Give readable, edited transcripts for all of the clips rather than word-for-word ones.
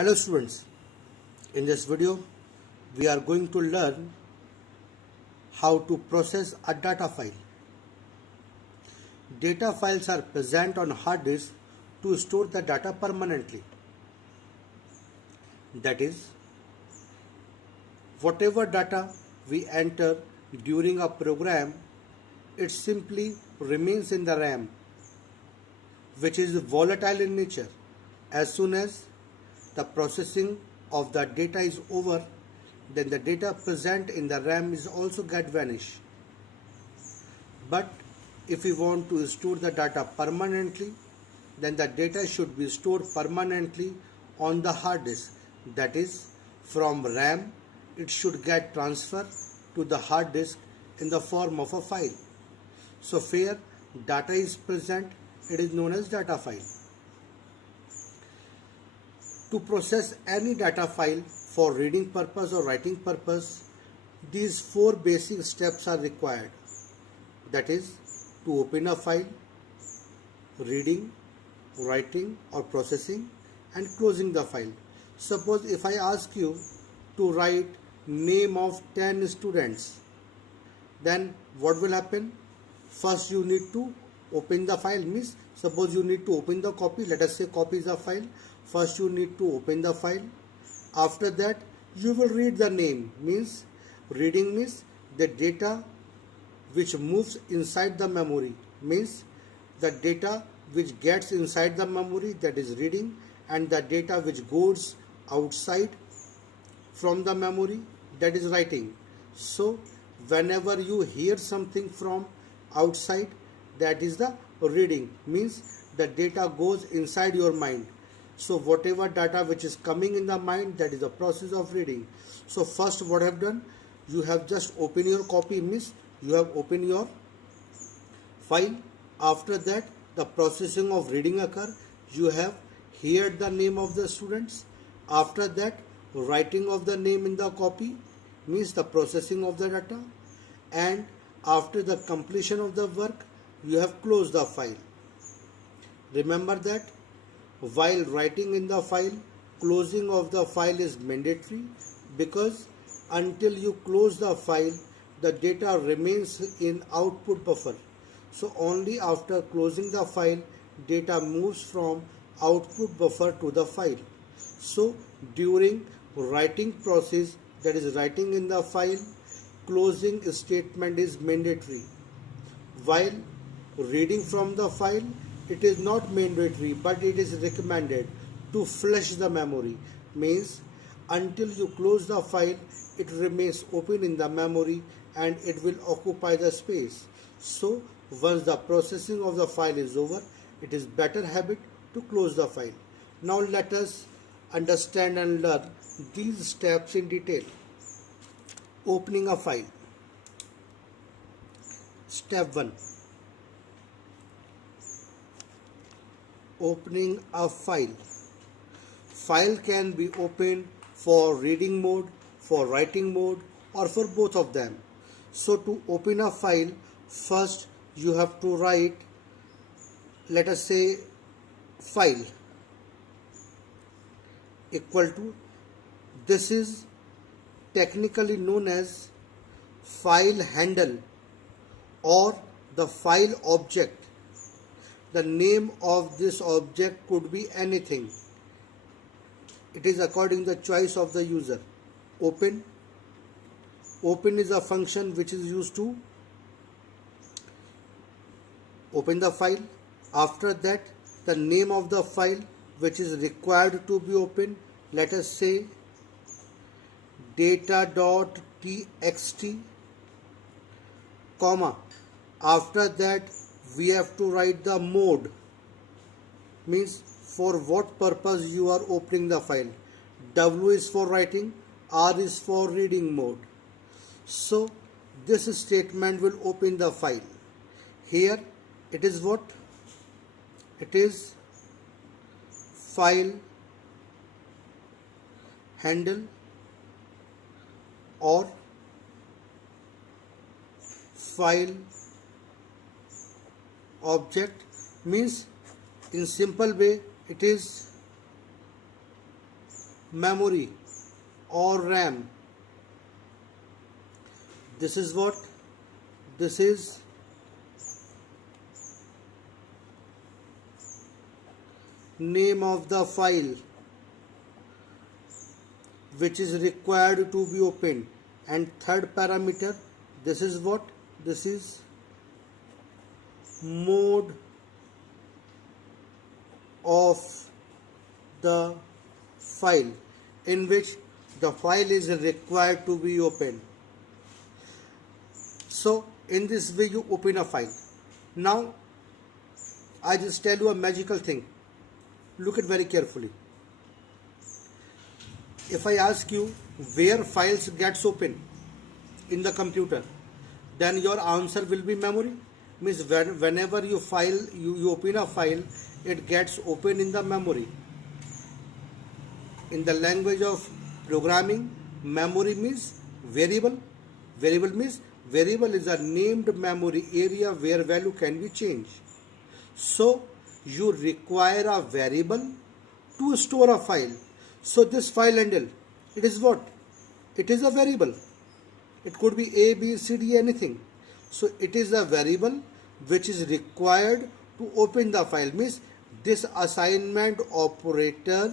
Hello students, in this video we are going to learn how to process a data file. Data files are present on hard disk to store the data permanently. That is, whatever data we enter during a program, it simply remains in the RAM, which is volatile in nature. As soon as the processing of the data is over, then the data present in the RAM is also get vanished. But if we want to store the data permanently, then the data should be stored permanently on the hard disk. That is, from RAM it should get transferred to the hard disk in the form of a file. So where data is present, it is known as data file. To process any data file for reading purpose or writing purpose, these four basic steps are required. That is, to open a file, reading, writing or processing, and closing the file. Suppose if I ask you to write name of 10 students, then what will happen? First you need to open the file. Means suppose you need to open the copy. Let us say copy is a file. First you need to open the file. After that you will read the name. Means reading means the data which moves inside the memory. Means the data which gets inside the memory, that is reading, and the data which goes outside from the memory, that is writing. So whenever you hear something from outside, that is the reading. Means the data goes inside your mind. So whatever data which is coming in the mind, that is the process of reading. So first what I have done, you have just opened your copy, means you have opened your file. After that the processing of reading occur. You have heard the name of the students. After that writing of the name in the copy, means the processing of the data. And after the completion of the work, you have closed the file. Remember that while writing in the file, closing of the file is mandatory, because until you close the file, the data remains in output buffer. So only after closing the file, data moves from output buffer to the file. So during writing process, that is writing in the file, closing statement is mandatory. While reading from the file, it is not mandatory, but it is recommended to flush the memory. Means until you close the file, it remains open in the memory and it will occupy the space. So once the processing of the file is over, it is better habit to close the file. Now let us understand and learn these steps in detail. Opening a file. Step 1. Opening a file. File can be opened for reading mode, for writing mode, or for both of them. So to open a file, first you have to write, let us say, file equal to, this is technically known as file handle or the file object. The name of this object could be anything. It is according to the choice of the user. Open. Open is a function which is used to open the file. After that, the name of the file which is required to be opened, let us say data.txt, comma. After that we have to write the mode, means for what purpose you are opening the file. W is for writing, R is for reading mode. So this statement will open the file. Here it is what? It is file handle or file object. Means in simple way, it is memory or RAM. This is what? This is name of the file which is required to be opened. And third parameter, this is what? This is mode of the file in which the file is required to be opened. So in this way you open a file. Now I just tell you a magical thing. Look at very carefully. If I ask you where files gets open in the computer, then your answer will be memory. Means whenever you open a file, it gets open in the memory. In the language of programming, memory means variable. Variable means variable is a named memory area where value can be changed. So you require a variable to store a file. So this file handle, it is what? It is a variable. It could be A, B, C, D, anything. So it is a variable which is required to open the file. Means this assignment operator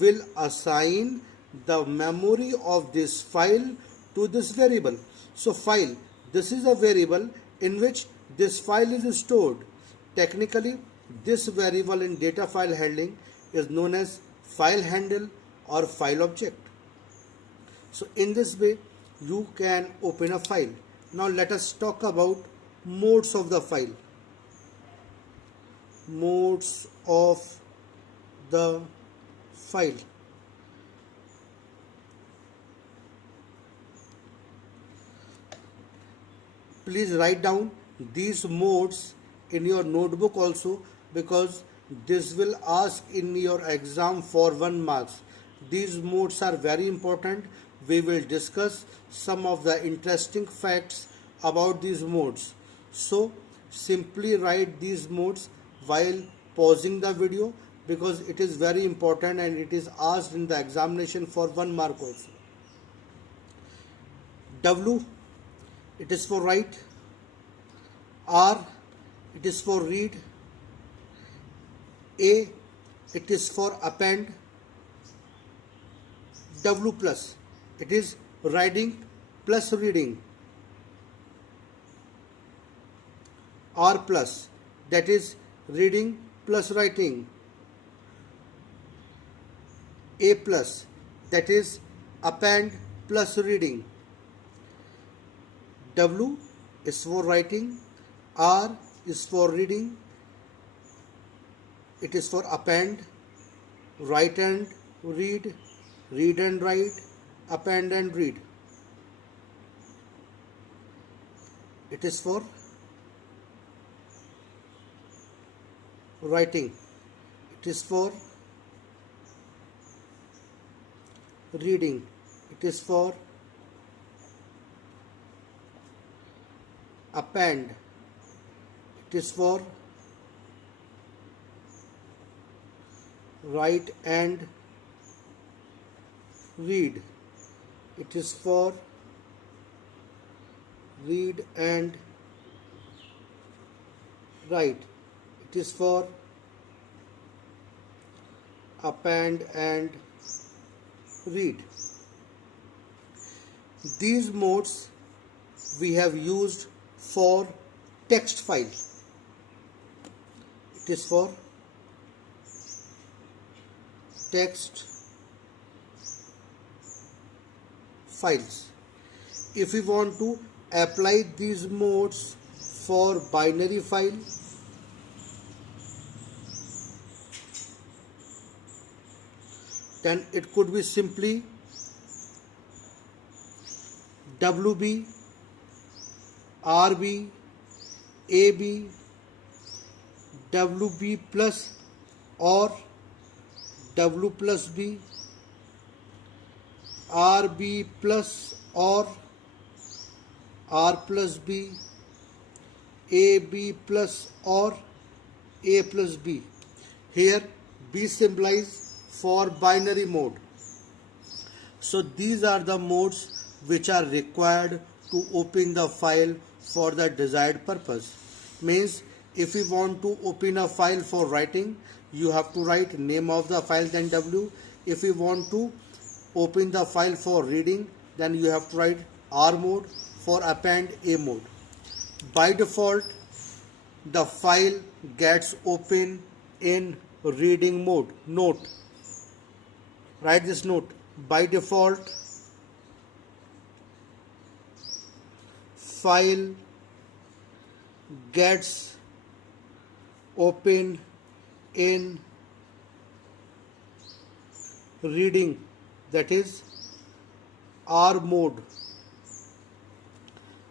will assign the memory of this file to this variable. So file, this is a variable in which this file is stored. Technically, this variable in data file handling is known as file handle or file object. So in this way you can open a file. Now let us talk about modes of the file. Modes of the file. Please write down these modes in your notebook also, because this will ask in your exam for 1 mark. These modes are very important. We will discuss some of the interesting facts about these modes. So simply write these modes while pausing the video, because it is very important and it is asked in the examination for 1 mark also. W, it is for write. R, it is for read. A, it is for append. W plus, it is writing plus reading. R plus, that is reading plus writing. A plus, that is append plus reading. W is for writing, R is for reading, it is for append, write and read, read and write, append and read. It is for writing, it is for reading, it is for append, it is for write and read, it is for read and write, it is for append and read. These modes we have used for text file. It is for text files. If we want to apply these modes for binary file, then it could be simply WB, RB, AB, WB plus or W plus B, RB plus or R plus B, AB plus or A plus B. Here B symbolizes for binary mode. So these are the modes which are required to open the file for the desired purpose. Means if you want to open a file for writing, you have to write name of the file then W. If you want to open the file for reading, then you have to write R mode. For append, A mode. By default, the file gets open in reading mode. Note, write this note. By default, file gets open in reading, that is R mode,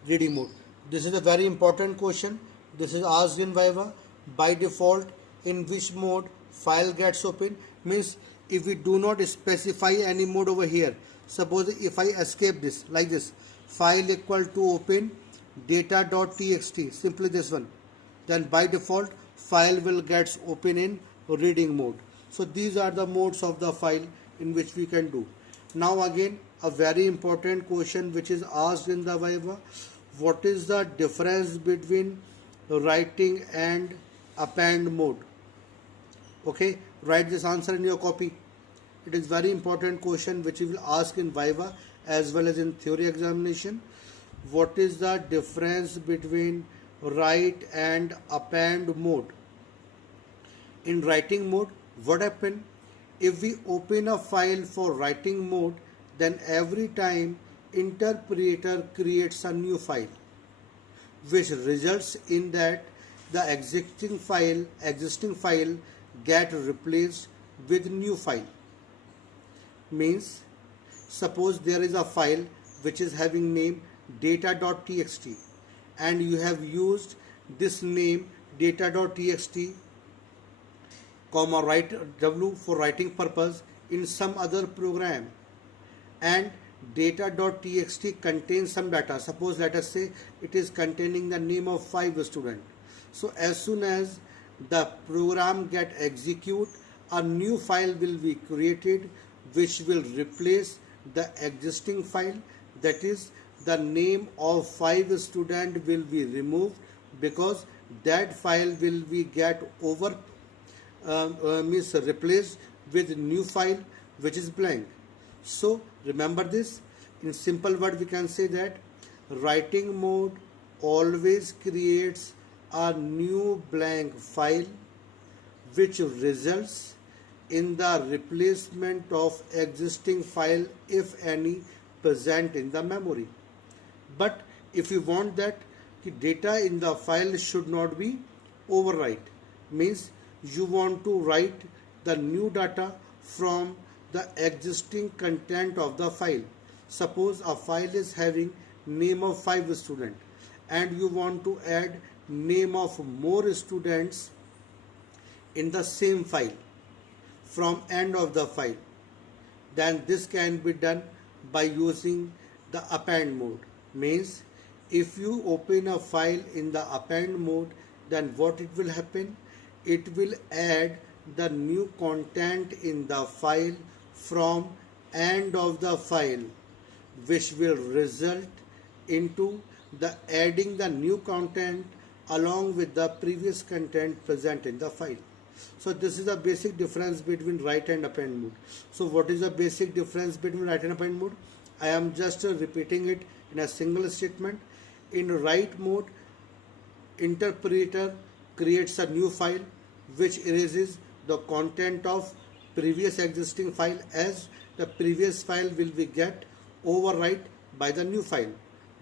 reading mode. This is a very important question. This is asked in Viva. By default, in which mode file gets open? Means if we do not specify any mode over here, suppose if I escape this like this, file equal to open data.txt, simply this one, then by default file will get open in reading mode. So these are the modes of the file in which we can do. Now again a very important question which is asked in the Viva. What is the difference between writing and append mode? Okay, write this answer in your copy. It is very important question which we will ask in Viva as well as in theory examination. What is the difference between write and append mode? In writing mode, what happens? If we open a file for writing mode, then every time interpreter creates a new file, which results in that the existing file get replaced with new file. Means suppose there is a file which is having name data.txt and you have used this name data.txt comma write W for writing purpose in some other program, and data.txt contains some data. Suppose let us say it is containing the name of 5 students. So as soon as the program get execute, a new file will be created which will replace the existing file. That is, the name of 5 students will be removed because that file will be get replaced with new file which is blank. So remember this. In simple word we can say that writing mode always creates a new blank file which results in the replacement of existing file if any present in the memory. But if you want that the data in the file should not be overwrite, means you want to write the new data from the existing content of the file. Suppose a file is having name of 5 students and you want to add name of more students in the same file from end of the file, then this can be done by using the append mode. Means if you open a file in the append mode, then what it will happen? It will add the new content in the file from end of the file, which will result into the adding the new content along with the previous content present in the file. So this is the basic difference between write and append mode. So what is the basic difference between write and append mode? I am just repeating it in a single statement. In write mode, interpreter creates a new file which erases the content of previous existing file, as the previous file will be get overwrite by the new file.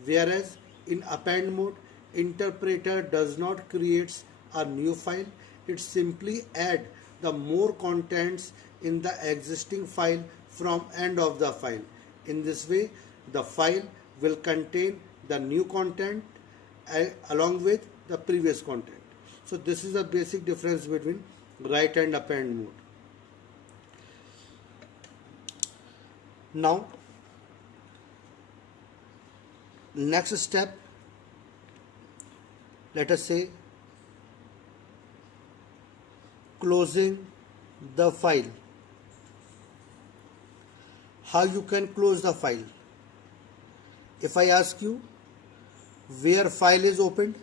Whereas in append mode, interpreter does not creates a new file, it simply add the more contents in the existing file from end of the file. In this way, the file will contain the new content along with the previous content. So this is the basic difference between write and append mode. Now, next step, let us say closing the file. how you can close the file. If I ask you where file is opened,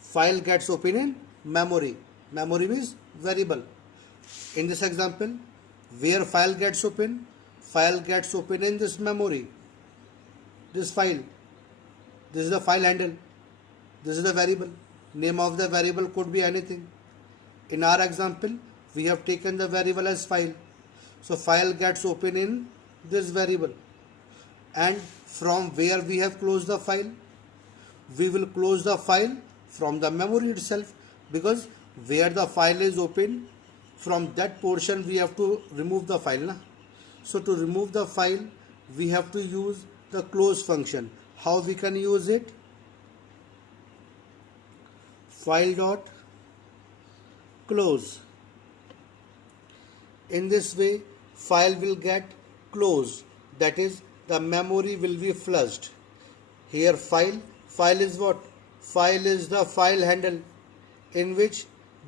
file gets opened in memory. Memory means variable. In this example, where file gets opened in this memory. This file, this is the file handle, this is the variable. Name of the variable could be anything. In our example, we have taken the variable as file. So file gets opened in this variable. And from where we have closed the file? We will close the file from the memory itself, because where the file is open, from that portion we have to remove the file. So to remove the file, we have to use the close function. How we can use it? File dot close. In this way, file will get closed. That is, the memory will be flushed. Here file is what? File is the file handle in which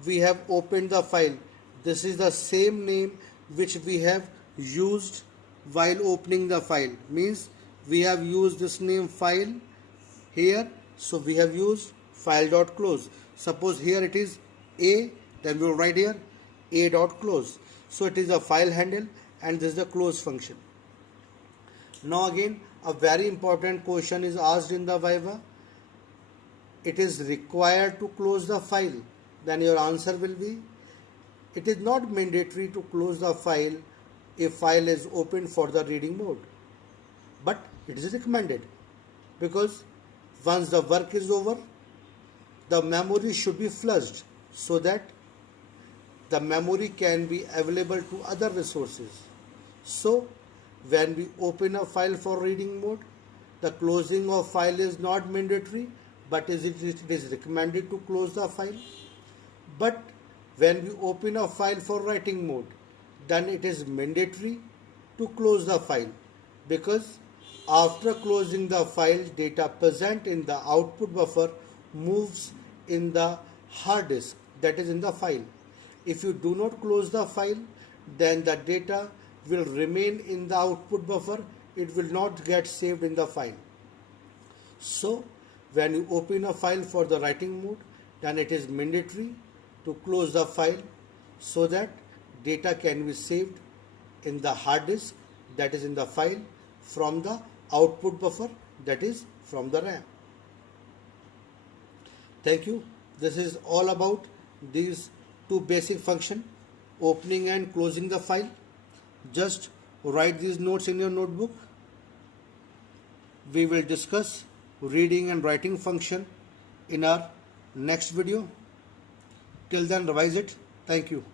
we have opened the file. This is the same name which we have used while opening the file. Means we have used this name file here. So we have used file.close. Suppose here it is A, then we will write here A.close. So it is a file handle and this is the close function. Now again, a very important question is asked in the Viva. It is required to close the file. Then your answer will be, it is not mandatory to close the file if file is open for the reading mode. But it is recommended, because once the work is over, the memory should be flushed so that the memory can be available to other resources. So when we open a file for reading mode, the closing of file is not mandatory, but it is recommended to close the file. But when we open a file for writing mode, then it is mandatory to close the file, because after closing the file, data present in the output buffer moves in the hard disk, that is in the file. If you do not close the file, then the data will remain in the output buffer. It will not get saved in the file. So when you open a file for the writing mode, then it is mandatory to close the file so that data can be saved in the hard disk, that is in the file, from the output buffer, that is from the RAM. Thank you. This is all about these two basic functions, opening and closing the file. Just write these notes in your notebook. We will discuss reading and writing function in our next video. Till then, revise it. Thank you.